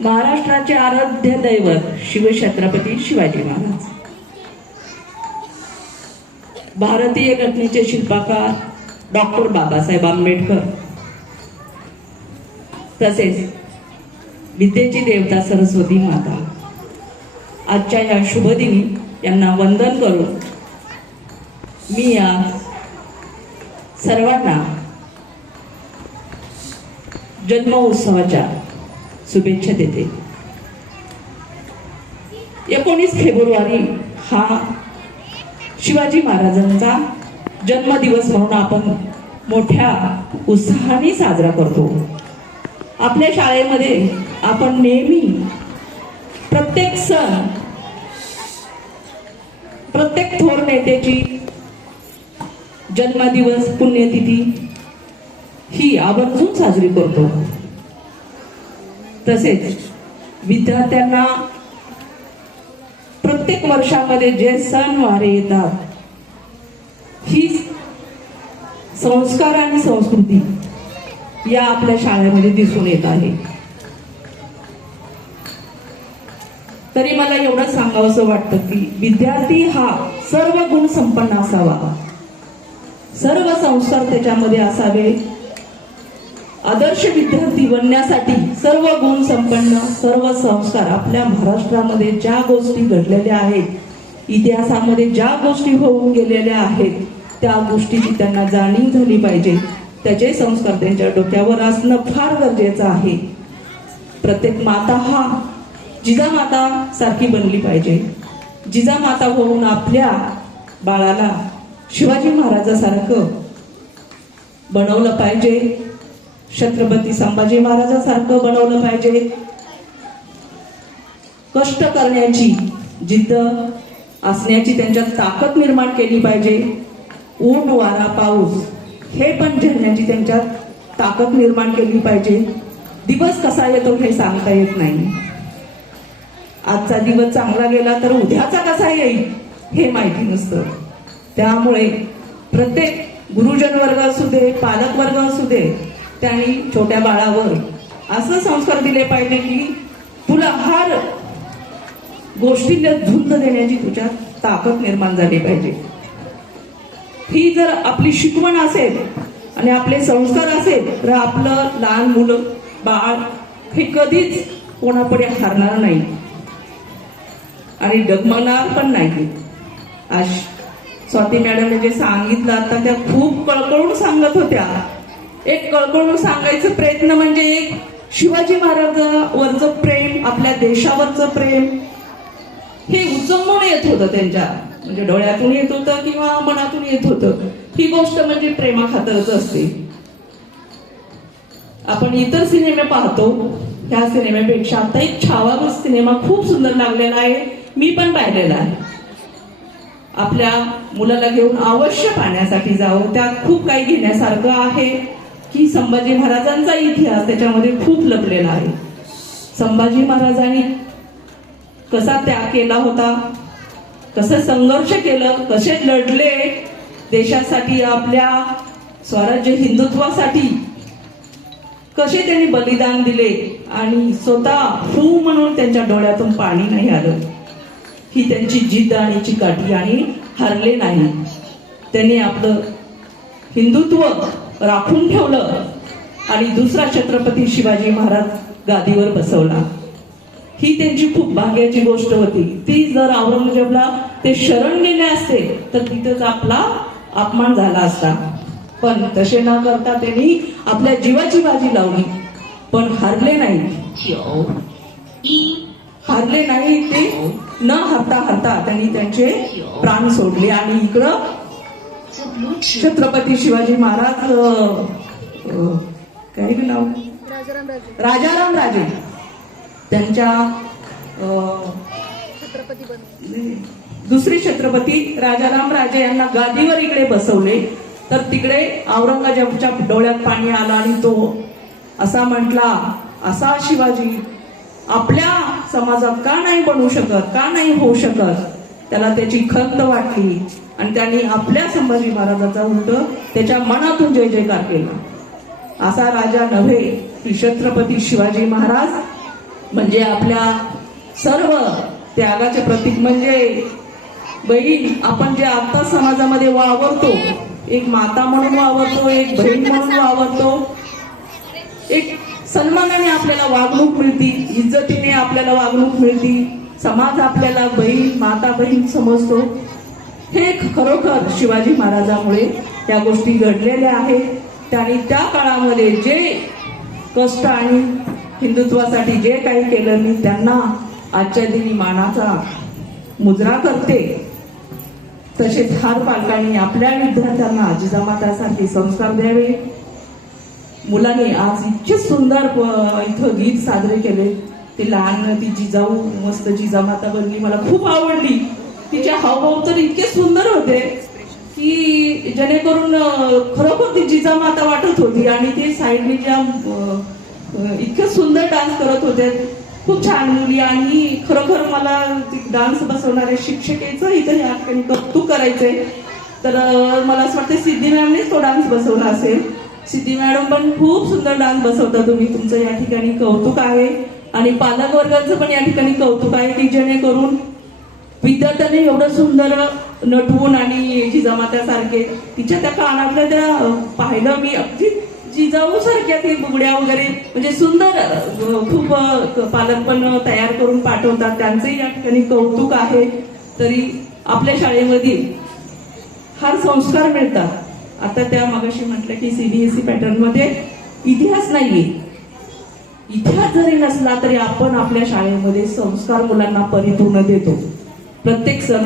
महाराष्ट्राचे आराध्य दैवत शिवछत्रपती शिवाजी महाराज, भारतीय घटनेचे शिल्पकार डॉक्टर बाबासाहेब आंबेडकर, तसेच विद्येची देवता सरस्वती माता आजच्या या शुभदिनी यांना वंदन करून मी या सर्वांना जन्म उत्सवाच्या शुभेच्छा देते। 19 फेब्रुवारी हा शिवाजी महाराजांचा जन्मदिवस म्हणून आपण मोठ्या उत्साहाने साजरा करतो। आपल्या शाळेमध्ये आपण नेहमी प्रत्येक सण, प्रत्येक थोर नेत्याची जन्मदिवस, पुण्यतिथी ही आवर्जून साजरी करतो। तसेच विद्यार्थ्यांना प्रत्येक वर्षामध्ये जे सण वारे येतात, ही संस्कार आणि संस्कृती या आपल्या शाळेमध्ये दिसून येत आहे। तरी मला एवढं सांगावंसं वाटतं की विद्यार्थी हा सर्व गुण संपन्न असावा, सर्व संस्कार त्याच्यामध्ये असावे। आदर्श विद्यार्थी बनण्यासाठी सर्व गुण संपन्न, सर्व संस्कार आपल्या महाराष्ट्रामध्ये ज्या गोष्टी घडलेल्या आहेत, इतिहासामध्ये ज्या गोष्टी होऊन गेलेल्या आहेत, त्या गोष्टीची त्यांना जाणीव झाली पाहिजे। त्याचे संस्कार त्यांच्या डोक्यावर असणं फार गरजेचं आहे। प्रत्येक माता हा जिजामाता सारखी बनली पाहिजे। जिजामाता होऊन आपल्या बाळाला शिवाजी महाराजासारखं बनवलं पाहिजे, छत्रपती संभाजी महाराजांसारखं बनवलं पाहिजे। कष्ट करण्याची जिद्द असण्याची त्यांच्यात ताकद निर्माण केली पाहिजे। ऊन वारा पाऊस हे पण झेलण्याची त्यांच्यात ताकद निर्माण केली पाहिजे। दिवस कसा येतो हे सांगता येत नाही। आजचा दिवस चांगला गेला तर उद्याचा कसा येईल हे माहिती नसतं। त्यामुळे प्रत्येक गुरुजन वर्ग असू दे, पालक वर्ग असू दे, त्यांनी छोट्या बाळावर असं संस्कार दिले पाहिजे की तुला हर गोष्टीला झुंज देण्याची तुझ्यात ताकद निर्माण झाली पाहिजे। ही जर आपली शिकवण असेल आणि आपले संस्कार असेल तर आपलं लहान मुलं बाळ हे कधीच कोणापुढे हारणार नाही आणि डगमगणार पण नाही। आज स्वाती मॅडमने जे सांगितलं आता त्या खूप कळकळून सांगत होत्या। एक कळकळून सांगायचं प्रयत्न म्हणजे एक शिवाजी महाराजांवरचं प्रेम, आपल्या देशावरचं प्रेम हे उचंबून येत होतं, त्यांच्या म्हणजे डोळ्यातून येत होतं किंवा मनातून येत होतं। ही गोष्ट म्हणजे प्रेमाखातरच असते। आपण इतर सिनेमे पाहतो, ह्या सिनेमेपेक्षा आता एक छावा सिनेमा खूप सुंदर लागलेला आहे, मी पण पाहिलेला आहे। आपल्या मुलाला घेऊन अवश्य पाहण्यासाठी जावं, त्यात खूप काही घेण्यासारखं आहे की संभाजी महाराजांचा इतिहास त्याच्यामध्ये खूप लपलेला आहे। संभाजी महाराजांनी कसा त्याग केला होता, कसं संघर्ष केलं, कसे लढले देशासाठी, आपल्या स्वराज्य हिंदुत्वासाठी कसे त्यांनी बलिदान दिले आणि स्वतः हू म्हणून त्यांच्या डोळ्यातून पाणी नाही आलं। ही त्यांची जिद्द आणि चिकाटी आणि हरले नाही। त्यांनी आपलं हिंदुत्व राखून ठेवलं आणि दुसरा छत्रपती शिवाजी महाराज गादीवर बसवला। ही त्यांची खूप भाग्याची गोष्ट होती। ती जर औरंगजेबला ते शरण गेले असते तर तिथेच आपला अपमान झाला असता, पण तसे न करता त्यांनी आपल्या जीवाची बाजी लावली, पण हारले नाही। हारले नाही, ते न हरता त्यांनी त्यांचे प्राण सोडले आणि इकडं छत्रपती शिवाजी महाराज काय नाव, राजाराम राजे, त्यांच्या दुसरे छत्रपती राजाराम राजे यांना गादीवर इकडे बसवले। तर तिकडे औरंगजेबाच्या डोळ्यात पाणी आलं आणि तो असा म्हटला, असा शिवाजी आपल्या समाजात का नाही बनवू शकत, का नाही होऊ शकत। त्याला त्याची खंत वाटली आणि त्यांनी आपल्या संभाजी महाराजाचा उलट त्याच्या मनातून जय जयकार केला। असा राजा नव्हे की छत्रपती शिवाजी महाराज म्हणजे आपल्या सर्व त्यागाचे प्रतीक म्हणजे बहीण. आपण जे आता समाजामध्ये वावरतो, एक माता म्हणून वावरतो, एक बहीण म्हणून वावरतो, एक सन्मानाने आपल्याला वागणूक मिळती, इज्जतीने आपल्याला वागणूक मिळती, समाज आपल्याला बहीण माता बहीण समजतो. हे खरोखर शिवाजी महाराजांमुळे त्या गोष्टी घडलेल्या आहेत. त्यांनी त्या काळामध्ये जे कष्ट आणि हिंदुत्वासाठी जे काही केलं, मी त्यांना आजच्या दिनी मानाचा मुजरा करते. तसेच हर पालकांनी आपल्या विद्यार्थ्यांना जिजामातासारखे संस्कार द्यावे. मुलांनी आज इतके सुंदर इथं गीत साजरे केले. ते लहान ती जिजाऊ मस्त जिजामाता बनली, मला खूप आवडली. तिचे हावभाव तर इतके सुंदर होते की जेणेकरून खरोखर ती जिजामाता वाटत होती. आणि ते साईडने ज्या इतके सुंदर डान्स करत होते, खूप छान मुली. आणि खरोखर मला डान्स बसवणारे शिक्षकेचं इथं या ठिकाणी कौतुक करायचंय. तर मला असं वाटतं सिद्धी मॅमनेच तो डान्स बसवला असेल. सिद्धी मॅडम पण खूप सुंदर डान्स बसवता तुम्ही, तुमचं या ठिकाणी कौतुक आहे. आणि पालक वर्गाचं पण या ठिकाणी कौतुक आहे की जेणेकरून विद्यार्थ्यांनी एवढं सुंदर नटवून आणि जिजामात्यासारखे तिच्या त्या कानातल्या त्या पाहिलं मी, अगदी जिजाऊ सारख्या ती बुगड्या वगैरे म्हणजे सुंदर खूप पालक पण तयार करून पाठवतात, त्यांचंही या ठिकाणी कौतुक आहे. तरी आपल्या शाळेमध्ये फार संस्कार मिळतात. आता त्या मगाशी म्हटलं की सीबीएसई पॅटर्न मध्ये इतिहास नाहीये. इतिहास जरी नसला तरी आपण आपल्या शाळेमध्ये संस्कार मुलांना परिपूर्ण देतो. प्रत्येक सण